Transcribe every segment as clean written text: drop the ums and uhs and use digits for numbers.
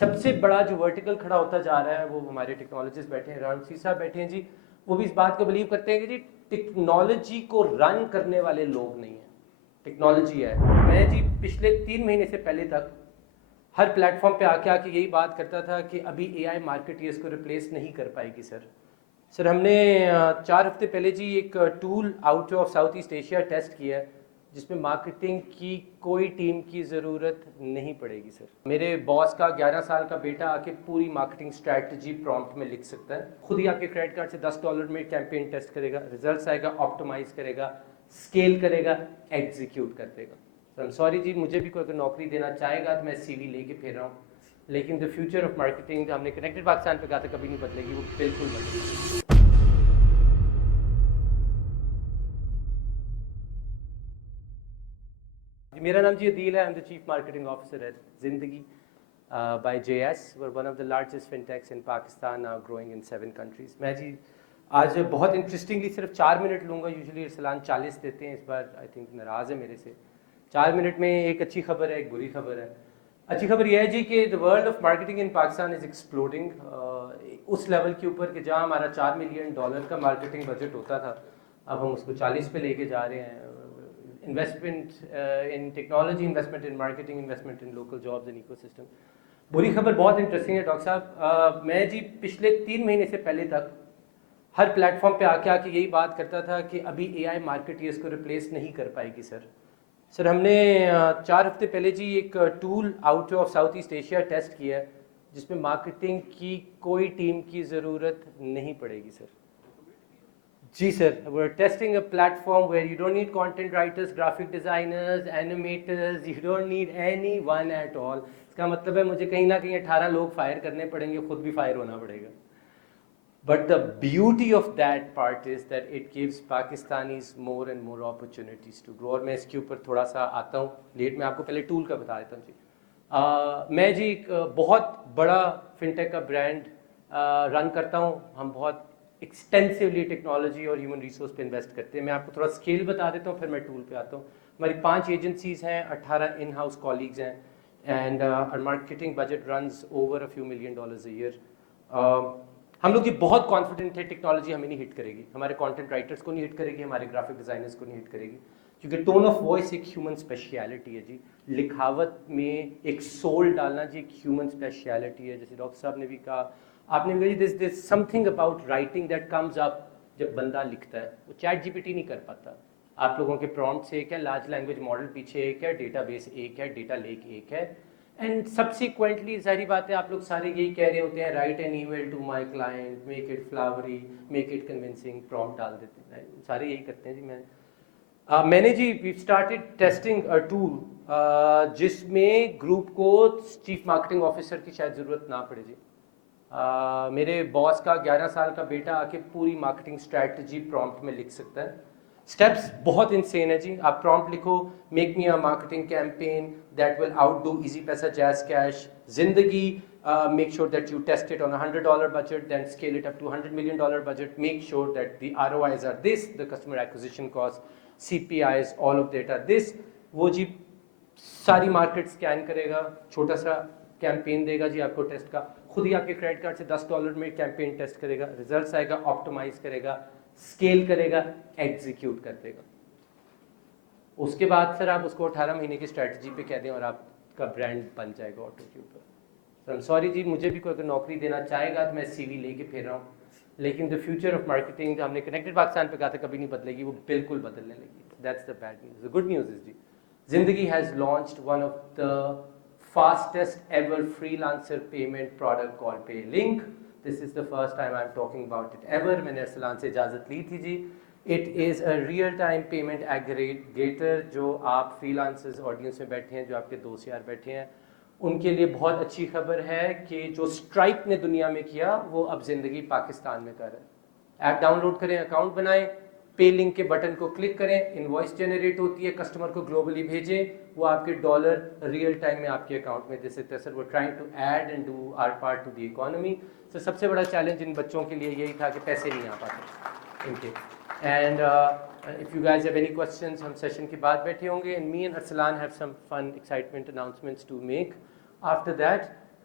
سب سے بڑا جو ورٹیکل کھڑا ہوتا جا رہا ہے وہ ہمارے ٹیکنالوجسٹ بیٹھے ہیں، رانسی صاحب بیٹھے ہیں جی، وہ بھی اس بات کو بلیو کرتے ہیں کہ جی ٹیکنالوجی کو رن کرنے والے لوگ نہیں ہیں، ٹیکنالوجی ہے. میں جی پچھلے 3 مہینے سے پہلے تک ہر پلیٹ فارم پہ آ کے یہی بات کرتا تھا کہ ابھی اے آئی مارکیٹ اس کو ریپلیس نہیں کر پائے گی سر ہم نے 4 ہفتے پہلے جی ایک tool out of South East Asia test کیا ہے جس میں مارکیٹنگ کی کوئی ٹیم کی ضرورت نہیں پڑے گی سر. میرے باس کا 11 سال کا بیٹا آ کے پوری مارکیٹنگ اسٹریٹجی پرومپٹ میں لکھ سکتا ہے، خود ہی آپ کے کریڈٹ کارڈ سے $10 میں کیمپین ٹیسٹ کرے گا، ریزلٹس آئے گا، آپٹیمائز کرے گا، اسکیل کرے گا، ایگزیکیوٹ کر دے گا. سوری جی، مجھے بھی کوئی اگر نوکری دینا چاہے گا تو میں سی وی لے کے پھر رہا ہوں، لیکن دا فیوچر آف مارکیٹنگ ہم نے کنیکٹڈ پاکستان پہ کہا تھا کبھی نہیں بدلے گی، وہ بالکل بدلے گی. میرا نام جی عدیل ہے، I'm the chief marketing officer at Zindigi by JS. We're one of the largest fintechs in Pakistan, now growing in 7 countries. میں جی آج بہت انٹرسٹنگلی صرف 4 منٹ لوں گا، یوزلی ارسلان 40 دیتے ہیں، اس بار آئی تھنک ناراض ہے میرے سے. 4 منٹ میں ایک اچھی خبر ہے، ایک بری خبر ہے. اچھی خبر یہ ہے جی کہ the world of marketing in Pakistan is exploding. اس لیول کے اوپر کہ جہاں ہمارا $4 ملین کا مارکیٹنگ بجٹ ہوتا تھا، اب ہم اس کو 40 پہ لے کے جا رہے ہیں. Investment in technology, investment in marketing, investment in local jobs and ecosystem. بری خبر بہت انٹرسٹنگ ہے ڈاکٹر صاحب. میں جی پچھلے 3 مہینے سے پہلے تک ہر پلیٹ فارم پہ آ کے یہی بات کرتا تھا کہ ابھی اے آئی مارکیٹ اس کو ریپلیس نہیں کر پائے گی سر ہم نے 4 ہفتے پہلے جی ایک tool out of South East Asia test کیا ہے جس میں مارکیٹنگ کی کوئی ٹیم کی ضرورت نہیں پڑے گی سر. جی سر، we're testing a platform where you don't need content writers, graphic designers, animators, you don't need anyone at all. اس کا مطلب ہے مجھے کہیں نہ کہیں 18 لوگ فائر کرنے پڑیں گے، خود بھی فائر ہونا پڑے گا. But the beauty of that part is that it gives Pakistanis more and more opportunities to grow. اور میں اس کے اوپر تھوڑا سا آتا ہوں لیٹ، میں آپ کو پہلے ٹول کا بتا دیتا ہوں جی. میں جی ایک بہت بڑا فنٹیک کا برانڈ رن کرتا ہوں. ہم بہت ایکسٹینسولی ٹیکنالوجی اور ہیومن ریسورس پہ انویسٹ کرتے ہیں. میں آپ کو تھوڑا اسکیل بتا دیتا ہوں پھر میں ٹول پہ آتا ہوں. ہماری 5 ایجنسیز ہیں، 18 ان ہاؤس کالیگز ہیں، and our marketing budget runs over a few million dollars a year. ہم لوگ یہ بہت کانفیڈنٹ ہے ٹیکنالوجی ہمیں نہیں ہٹ کرے گی، ہمارے کانٹینٹ رائٹرس کو نہیں ہٹ کرے گی، ہمارے گرافک ڈیزائنرس کو نہیں ہٹ کرے گی، کیونکہ ٹون آف وائس ایک ہیومن اسپیشیلٹی ہے جی. لکھاوت میں ایک سول ڈالنا جی ایک ہیومن اسپیشیلٹی ہے. جیسے ڈاکٹر صاحب نے بھی کہا، آپ نے بھی کہا there's something about writing that comes up جب بندہ لکھتا ہے. وہ چیٹ جی پی ٹی نہیں کر پاتا. آپ لوگوں کے پرومپٹس ایک ہے، لارج لینگویج ماڈل پیچھے ایک ہے، ڈیٹا بیس ایک ہے، ڈیٹا لیک ایک ہے، اینڈ سبسیکوینٹلی ظاہری بات ہے آپ لوگ سارے یہی کہہ رہے ہوتے ہیں write an email to my client, make it flowery, make it convincing, prompt ڈال دیتے ہیں، سارے یہی کرتے ہیں جی. میں نے جی we started testing a tool جس میں گروپ کو چیف مارکیٹنگ آفیسر کی شاید ضرورت نہ پڑے جی. میرے باس کا 11 سال کا بیٹا آ کے پوری مارکیٹنگ اسٹریٹجی پرومپٹ میں لکھ سکتا ہے. اسٹیپس بہت انسین ہے جی. آپ پرومپٹ لکھو، make me a marketing campaign that will out do easy پیسہ جیز کیش زندگی. Make sure that you test it on $100 budget, then scale it up to $100 million budget. Make sure that the ROIs are this, the customer acquisition cost, CPIs, all of that are this. وہ جی ساری market scan کرے گا، چھوٹا سا campaign دے گا جی آپ کو test کا، خود ہی آپ کے کریڈٹ کارڈ سے $10 میں کیمپین ٹیسٹ کرے گا، ریزلٹس آئے گا، آپٹیمائز کرے گا، اسکیل کرے گا، ایگزیکیوٹ کر دے گا. اس کے بعد سر آپ اس کو 18 مہینے کی اسٹریٹجی پہ کہہ دیں اور آپ کا برانڈ بن جائے گا آٹو کے اوپر. سوری جی، مجھے بھی کوئی اگر نوکری دینا چاہے گا تو میں سی وی لے کے پھر رہا ہوں، لیکن دا فیوچر آف مارکیٹنگ ہم نے کنیکٹڈ پاکستان پہ کہا تھا کبھی نہیں بدلے گی، وہ بالکل بدلنے لگی. That's the bad news. The good news is جی Zindagi has launched one of the fastest ever freelancer payment product call pay link. This is the first time I am talking about it ever. میں نے ارسلان سے اجازت لی تھی جی. It is a real time payment aggregator. جو آپ free lancers audience میں بیٹھے ہیں، جو آپ کے دوست یار بیٹھے ہیں، ان کے لیے بہت اچھی خبر ہے کہ جو اسٹرائپ نے دنیا میں کیا وہ اب زندگی پاکستان میں کر رہا ہے. ایپ ڈاؤن لوڈ کریں، اکاؤنٹ بنائیں، پے لنک کے بٹن کو کلک کریں، انوائس جنریٹ ہوتی ہے، کسٹمر کو گلوبلی بھیجیں، وہ آپ کے ڈالر ریئل ٹائم میں آپ کے اکاؤنٹ میں دے سکتے ہیں. سر وہ trying to add and do our part to the economy. Sir سب سے بڑا چیلنج ان بچوں کے لیے یہی تھا کہ پیسے نہیں آ پاتے ان کے. And if you guys have any questions ہم سیشن کے بعد بیٹھے ہوں گے. and me and Arsalan have some fun excitement announcements to make after that.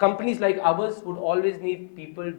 Companies like ours would always need people,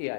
AI.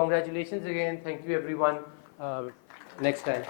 Congratulations again. Thank you everyone. Next time.